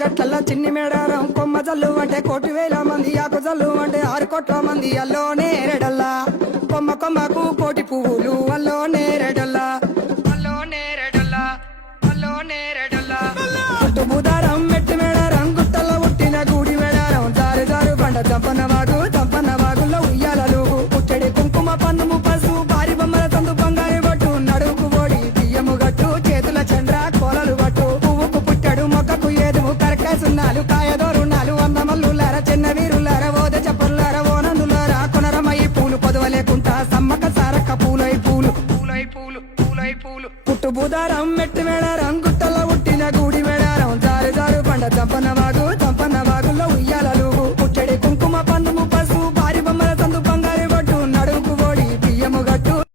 గట్ల చిన్ని మేడారం కొమ్మ జల్లు అంటే 1,000 మంది ఆకు జల్లు అంటే 6 కోట్ల మంది అల్లో నేరేడల్లా కొమ్మ కొమ్మకు కోటి పువ్వులు అల్లో నేరేడల్లా అల్లో నేరేడల్లా అల్లో నేరేడల్లా చుట్టు బుధారం మెట్టి మేడారం గుట్టల్లో పుట్టిన గూడి మేడారం జారు జారు బండ చంపన వాగుల్లో ఉయ్యాలలు పుట్టడి కుంకుమ పన్నుము పసు భారీ బొమ్మల తందు బంగారు బట్టు నడుకు ఓడి బియ్యము గట్టు చేతుల చంద్ర కోలలు పట్టు పువ్వుకు పుట్టడు మొక్కకు ఏదుము కరకాయ సున్నాలు కాయదోరున్నాలు అందమల్లులార చిన్న వీరులార ఓద చెప్పర్లార ఓనందులార కొనరమయ్యి పూలు పొదవలేకుంటా సమ్మక సారక్క పూలై పూలు పుట్టు బుధారం మెట్టి మేడారం